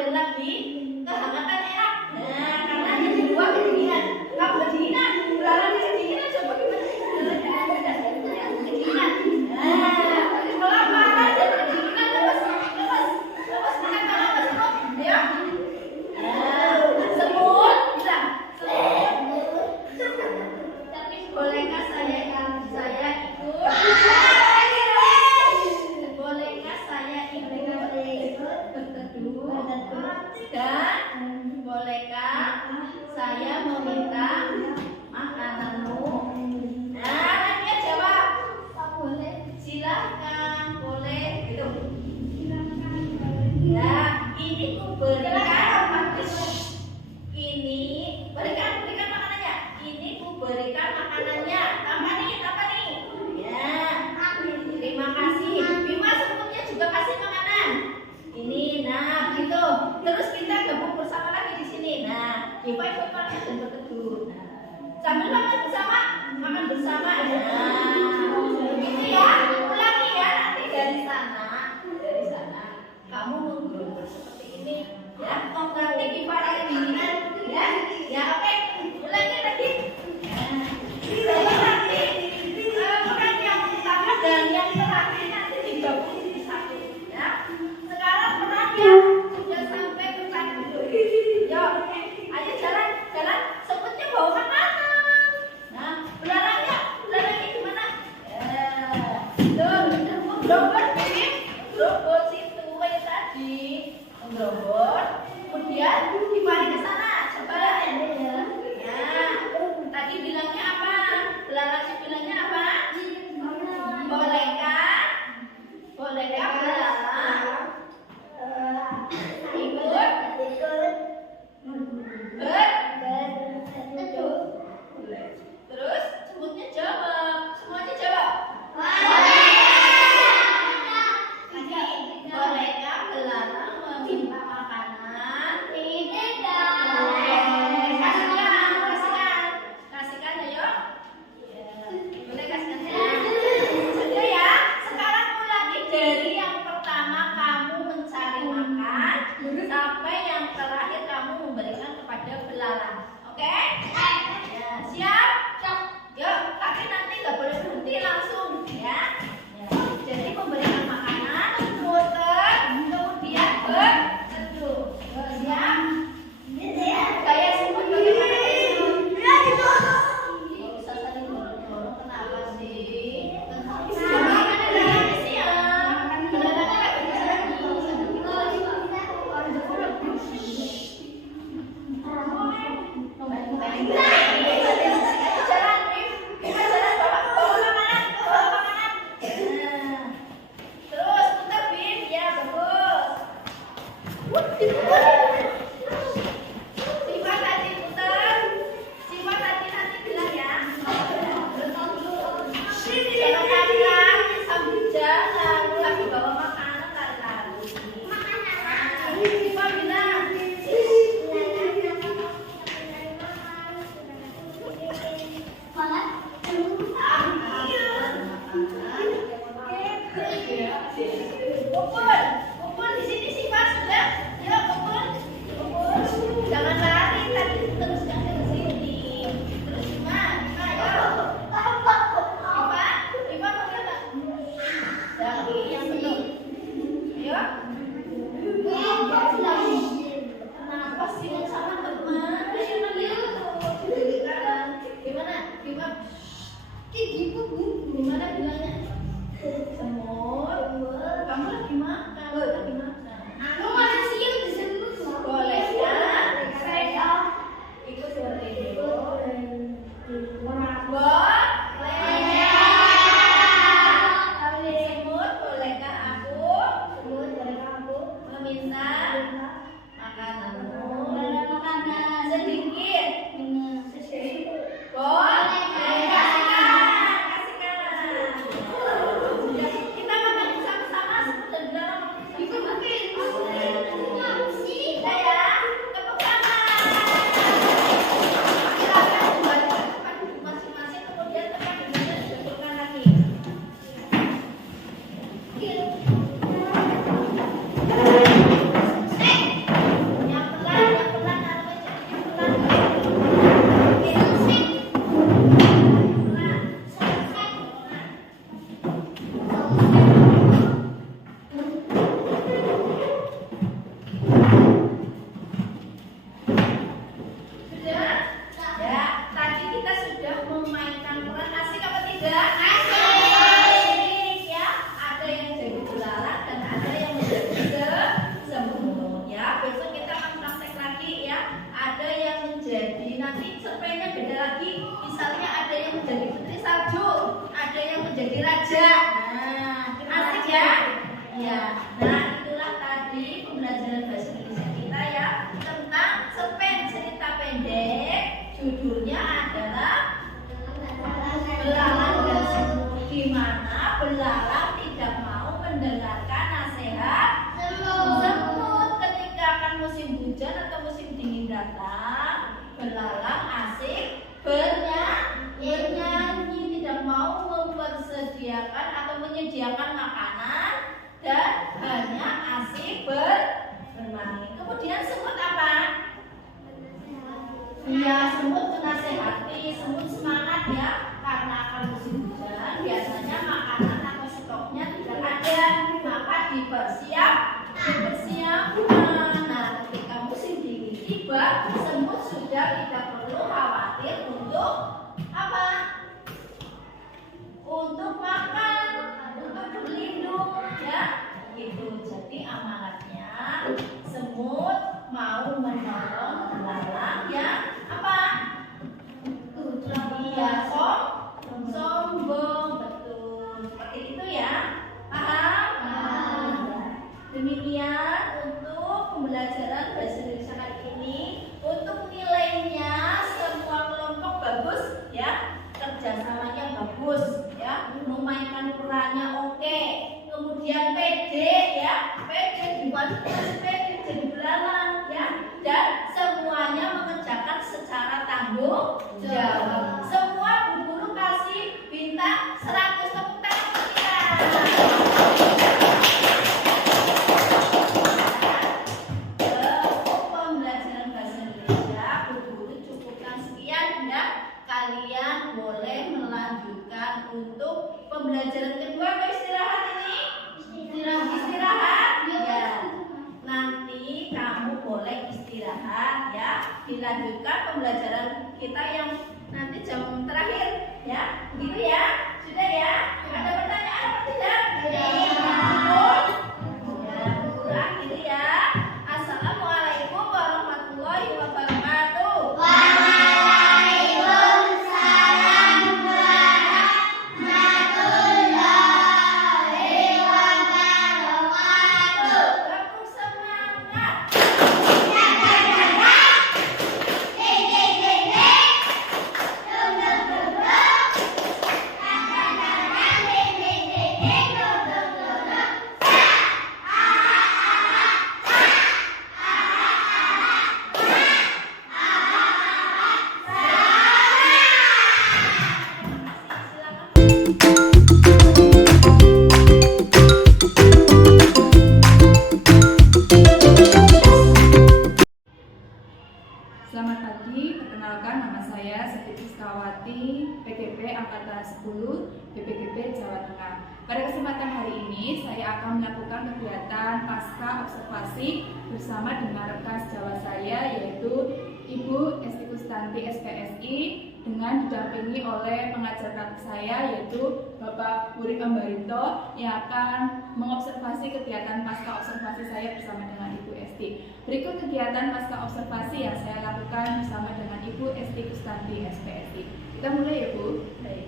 ambil lagi kehangatan enak. Nah, karena di luar kedinginan. Kamu kedinginan, belalangnya kedinginan, coba gimana? Kedinginan. Nah, pelan-pelan dan kedinginan, lepas, makan malam, semut, ya. Semut, bisa. Tapi bolehkah saya ikut? Bolehkah saya ikut berteduh? Dan bolehkah saya meminta makananmu? Nah, dia jawab. Boleh. Silahkan, boleh. Gitu. Ya, ini ku berikan. Ini berikan makanannya. Ini ku berikan makanannya. Tambah nih. Ya, terima kasih. Bima sebelumnya juga kasih makanan. Ini, nah gitu. Terus kita gabung bersama lagi di sini. Nah, Bima ikut makan dan berteduh. Nah, sambil makan bersama. Nah, gitu ya. Ulangi ya. Nanti dari sana kamu menggerogol seperti ini. Ya, nanti gimana kedinginan? Ya, oke. Ulangi lagi. Nanti bukan yang pertama dan yang terakhir nanti digabung jadi satu. Ya. Sekarang penanya sudah sampai ke sana dulu. Yuk, ayo jalan. Sebutnya bawa makanan. Nah, belalangnya gimana? Gerobot situ kayak tadi. Gerobot. Kemudian dibalik ke sana. Coba ya. Nah, tadi bilangnya apa? Belalang sih bilangnya apa? Bolehkah belalang ikut berteduh? Terus semutnya jawab. Semuanya jawab. Bolehkah belalang meminta makanan? Kasihkan ayo. Boleh kasihkan ya. Sudah ya. Sekarang ulangi dari yang pertama kamu mencari makan sampai yang terakhir kamu memberikan kepada belalang. Oke? Ya, siap? Yuk, tapi nanti nggak boleh berhenti langsung ya. Jadi memberikan makanan, muter, kemudian berteduh. Siap? Kayak semut bagaimana itu? Nggak usah saling dorong-dorong, kenapa sih? Terus putar Bim, ya bagus. Siva tadi putar, Siva tadi nanti bilang ya. Kalau kalian sambil jalan, lagi bawa makanan lari-lari. Siva bilang, musim hujan atau musim dingin datang, belalang asik bernyanyi, tidak mau mempersediakan atau menyediakan makanan dan hanya asik bermain. Kemudian semut apa? Iya, semut menasehati, semut semangat ya, karena akan musim hujan biasanya makanan atau stoknya tidak ada, maka dipersiapkan. Nah, ketika musim dingin tiba, semut sudah tidak perlu khawatir untuk apa? Untuk makan, untuk berlindung ya. Itu jadi amanatnya semut mau menolong belalang ya apa? Iya, sombong, betul. Seperti itu ya. Paham? Demikian untuk pembelajaran bahasa Indonesia kali ini. Untuk nilainya semua kelompok bagus ya, kerjasamanya bagus ya, memainkan perannya oke. Kemudian PD ya, PD bukan PD jadi belalang ya, dan semuanya mengerjakan secara tanggung jawab. Semua Bu Guru kasih bintang 100. Tepuk tangan untuk kita. Untuk pembelajaran bahasa Indonesia Bu Guru cukupkan sekian ya. Kalian boleh melanjutkan untuk pembelajaran kedua atau istirahat ini? Istirahat ya. Nanti kamu boleh istirahat ya. Dilanjutkan pembelajaran kita yang nanti jam terakhir ya. Begitu ya? Sudah ya? Ada pertanyaan apa tidak? Ya, Bu Guru akhiri ya. Assalamualaikum warahmatullahi wabarakatuh. Kamu semangat. Selamat pagi, perkenalkan nama saya Siti Priskawati, PGP Angkatan 10, BPGP Jawa Tengah. Pada kesempatan hari ini, saya akan melakukan kegiatan pasca observasi bersama dengan rekan sejawat saya, yaitu Ibu Esti Kustanti SPSI, dengan didampingi oleh pengajar praktik saya, yaitu Bapak Purip Ambarito, yang akan mengobservasi kegiatan pasca observasi saya bersama dengan Ibu Esti. Berikut kegiatan pasca observasi yang saya lakukan bersama dengan Ibu Esti Kustanti SPSI. Kita mulai ya Bu. Baik.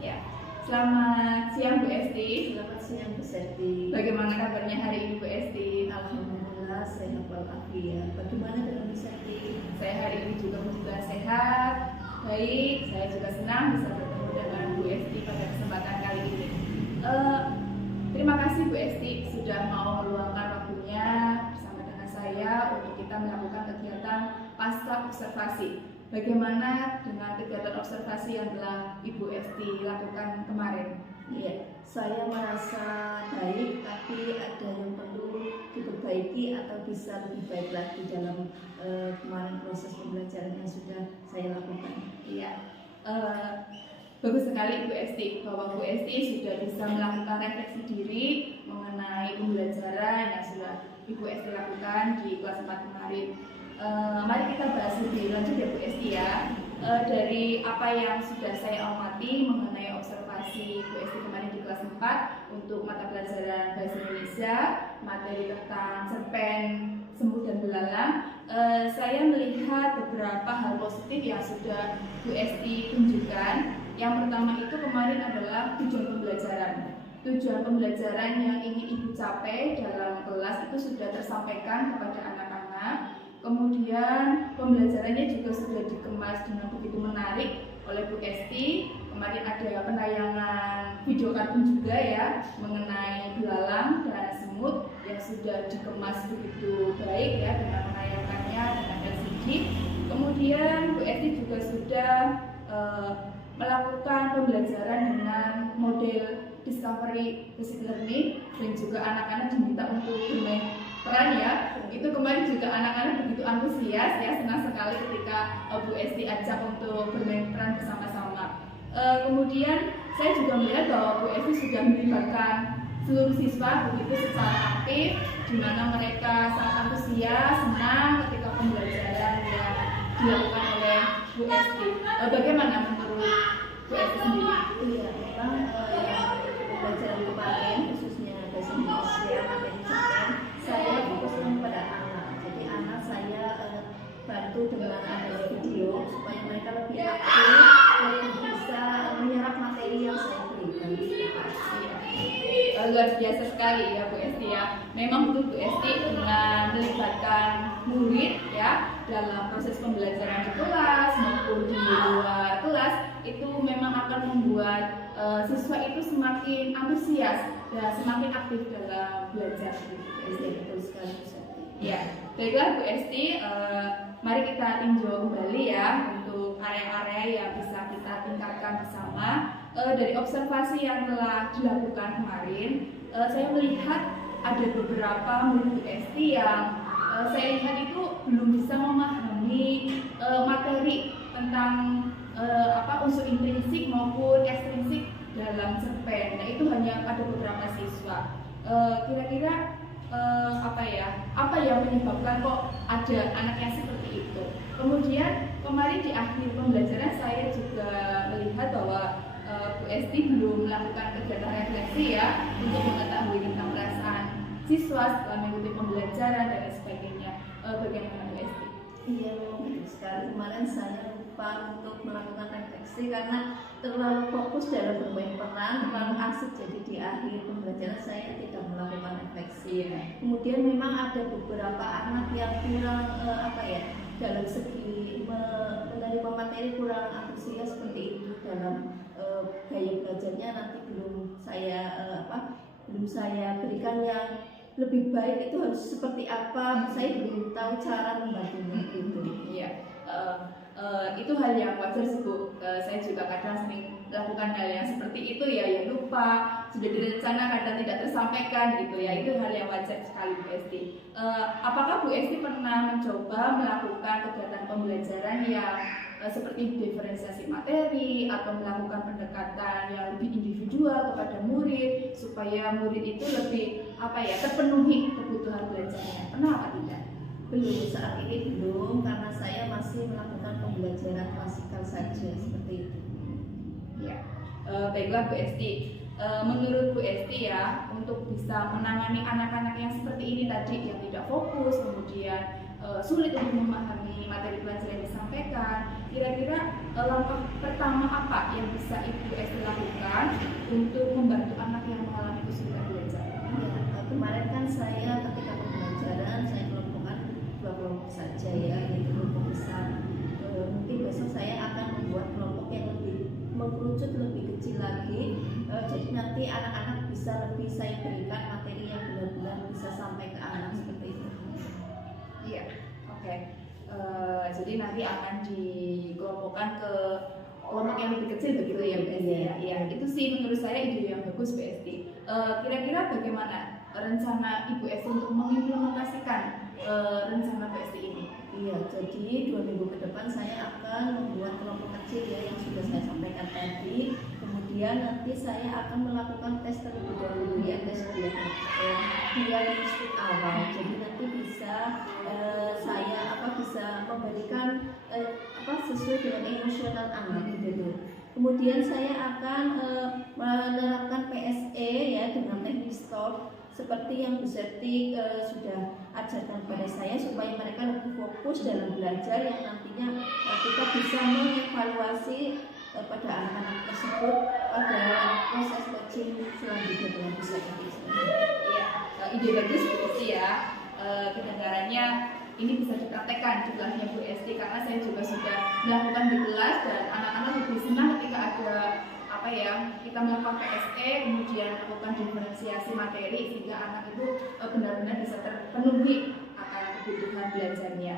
Ya. Selamat siang Bu Esti. Selamat siang Bu Serti. Bagaimana kabarnya hari ini Bu Esti? Alhamdulillah sehat walafiat. Bagaimana dengan Bu Serti? Saya hari ini juga sehat. Baik, saya juga senang bisa bertemu dengan Bu Esti pada kesempatan kali ini. Terima kasih Bu Esti sudah mau meluangkan waktunya bersama dengan saya untuk kita melakukan kegiatan pasca observasi. Bagaimana dengan kegiatan observasi yang telah Ibu Esti lakukan kemarin? Iya, saya merasa baik, tapi ada yang perlu diperbaiki atau bisa lebih baik lagi dalam kemarin proses pembelajaran yang sudah saya lakukan. Iya, bagus sekali Bu Esti bahwa Bu Esti sudah bisa melakukan refleksi diri mengenai pembelajaran yang sudah Ibu Esti lakukan di kelas 4 kemarin. Mari kita bahas lebih lanjut ya Bu Esti ya. Dari apa yang sudah saya amati mengenai observasi Bu Esti kemarin di kelas 4 untuk mata pelajaran Bahasa Indonesia, materi tentang cerpen, semut dan belalang, saya melihat beberapa hal positif yang sudah Bu Esti tunjukkan. Yang pertama itu kemarin adalah tujuan pembelajaran. Tujuan pembelajaran yang ingin Ibu capai dalam kelas itu sudah tersampaikan kepada anak-anak. Kemudian pembelajarannya juga sudah dikemas dengan begitu menarik oleh Bu Esti. Kemarin ada penayangan video kartun juga ya mengenai belalang dan semut yang sudah dikemas begitu baik ya dengan penayangannya dengan LCD. Kemudian Bu Esti juga sudah melakukan pembelajaran dengan model discovery basic learning, dan juga anak-anak diminta untuk bermain peran ya. Itu kemarin juga anak-anak begitu antusias ya, senang sekali ketika Bu Esti ajak untuk bermain peran bersama-sama. Kemudian saya juga melihat bahwa Bu Esti sudah melibatkan seluruh siswa begitu secara aktif, di mana mereka sangat antusias, senang ketika pembelajaran yang dilakukan oleh Bu Esti. Bagaimana menurut Bu Esti sendiri? Iya, memang pembelajaran kemarin khususnya bahasa Indonesia materi cerpen, saya fokuskan pada anak. Jadi anak saya bantu dengan adanya video supaya mereka lebih aktif, lebih bisa menyerap materi yang saya berikan. Luar biasa sekali ya Bu Esti ya. Memang betul Bu Esti dengan melibatkan murid ya dalam proses pembelajaran di kelas maupun di luar kelas, itu memang akan membuat siswa itu semakin antusias dan semakin aktif dalam belajar. Betul sekali. Ya, baiklah Bu Esti, mari kita tinjau kembali ya untuk area-area yang bisa kita tingkatkan bersama. Dari observasi yang telah dilakukan kemarin, saya melihat ada beberapa murid Bu Esti yang saya lihat itu belum bisa memahami materi tentang unsur intrinsik maupun ekstrinsik dalam cerpen. Nah, itu hanya pada beberapa siswa. Kira-kira apa yang menyebabkan kok ada anak yang seperti itu. Kemudian kemarin di akhir pembelajaran saya juga melihat bahwa Bu Esti belum melakukan kegiatan refleksi ya untuk mengetahui tentang perasaan siswa setelah mengikuti pembelajaran dan lain sebagainya. Bagaimana Bu Esti? Iya, memang betul sekali. Kemarin saya lupa untuk melakukan refleksi karena terlalu fokus dalam bermain peran, terlalu asik, jadi di akhir pembelajaran saya tidak melakukan refleksi. Kemudian memang ada beberapa anak yang kurang dalam segi menerima materi kurang antusias seperti itu dalam gaya belajarnya. Nanti belum saya berikan yang lebih baik itu harus seperti apa, saya belum tahu cara membantunya gitu. Iya, itu hal yang wajar sih Bu. Saya juga kadang sering melakukan hal yang seperti itu ya, yang lupa, sudah direncanakan dan tidak tersampaikan gitu ya. Itu hal yang wajar sekali Bu Esti. Apakah Bu Esti pernah mencoba melakukan kegiatan pembelajaran yang seperti diferensiasi materi atau melakukan pendekatan yang lebih individual kepada murid supaya murid itu lebih terpenuhi kebutuhan belajarnya? Pernah apa tidak? Belum, saat ini belum, karena saya masih melakukan pembelajaran klasikal saja seperti itu. Ya, baiklah Bu Esti. Menurut Bu Esti ya, untuk bisa menangani anak-anak yang seperti ini tadi, yang tidak fokus, kemudian sulit untuk memahami materi pelajaran yang disampaikan, kira-kira langkah pertama apa yang bisa Ibu Esti lakukan untuk membantu anak yang mengalami kesulitan belajar? Ya, kemarin kan saya ketika pembelajaran saya kelompokkan 2 kelompok saja ya, yaitu kelompok besar. Mungkin besok saya akan membuat kelompok yang lebih mengkerucut lebih kecil lagi. Jadi nanti anak-anak bisa lebih saya berikan materi yang benar-benar bisa sampai ke anak seperti itu. Iya, oke. Jadi nanti akan dikelompokkan ke kelompok yang lebih kecil begitu ya Bu Esti ya. Iya, itu sih menurut saya ide yang bagus Bu Esti. Kira-kira bagaimana rencana Ibu Esti untuk mengimplementasikan rencana Bu Esti ini? Iya, jadi 2 minggu ke depan saya akan membuat kelompok kecil ya yang sudah saya sampaikan tadi. Kemudian nanti saya akan melakukan tes terlebih dahulu ya, tes diagnostik awal. Jadi nanti bisa saya bisa memberikan sesuai dengan emosional anak gitu. Kemudian saya akan menerapkan PSE ya dengan teknik STOP seperti yang Bu Septi sudah ajarkan kepada saya, supaya mereka lebih fokus dalam belajar, yang nantinya kita bisa mengevaluasi pada anak-anak tersebut pada proses coaching selanjutnya dengan Bu Septi. Iya, ide bagus Bu Esti ya. Kedengarannya ini bisa dipraktekkan di kelasnya Bu Esti, karena saya juga sudah melakukan di kelas dan anak-anak lebih senang ketika ada kita melakukan PSE, kemudian melakukan diferensiasi materi sehingga anak itu benar-benar bisa terpenuhi akan kebutuhan belajarnya.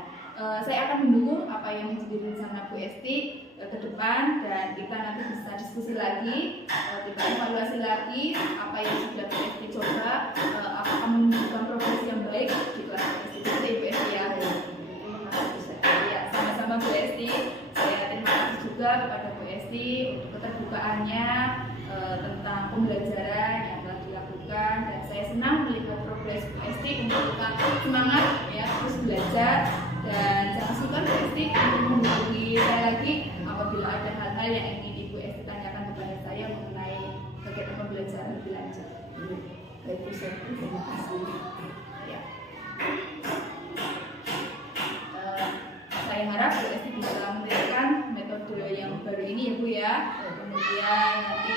Saya akan mendukung apa yang menjadi rencana Bu Esti ke depan, dan kita nanti bisa diskusi lagi, kita evaluasi lagi apa yang sudah Bu Esti coba, apakah menunjukkan progres yang baik di kelas Bu Esti. Jadi Bu Esti ya. Ya, sama-sama Bu Esti. Saya terima kasih juga kepada Bu Esti untuk keterbukaannya tentang pembelajaran yang telah dilakukan, dan saya senang melihat progres Bu Esti untuk kita semangat ya terus belajar, dan jangan sukar Bu Esti untuk menghubungi saya lagi apabila ada hal-hal yang ingin Ibu Esti tanyakan kepada saya mengenai kegiatan pembelajaran lebih lanjut. Baik Bu Septi, terima kasih. Ya. Saya harap Bu Esti bisa memberikan metode yang baru ini ya Bu ya. Kemudian nanti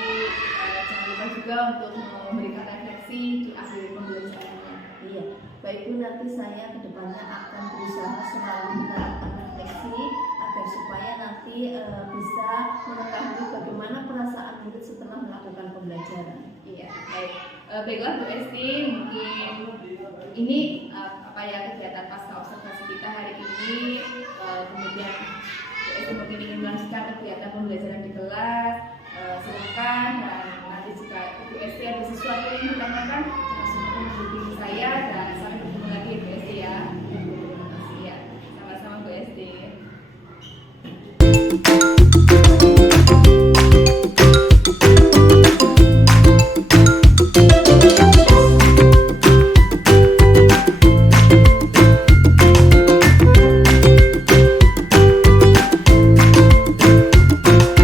jangan lupa juga untuk memberikan refleksi di akhir pembelajarannya. Iya, Baik Bu, nanti saya kedepannya akan berusaha selalu menerapkan refleksi agar supaya nanti bisa mengetahui bagaimana perasaan murid setelah melakukan pembelajaran. Iya, baik. Baiklah Bu Esti, mungkin ini kegiatan pasca observasi kita hari ini. Kemudian Bu Esti mungkin ingin melanjutkan kegiatan pembelajaran di kelas. Silakan, dan nanti jika Bu Esti ada sesuatu yang ditanyakan, langsung menghubungi saya, dan sampai bertemu lagi Bu Esti ya. Terima kasih ya. Sama-sama Bu Esti.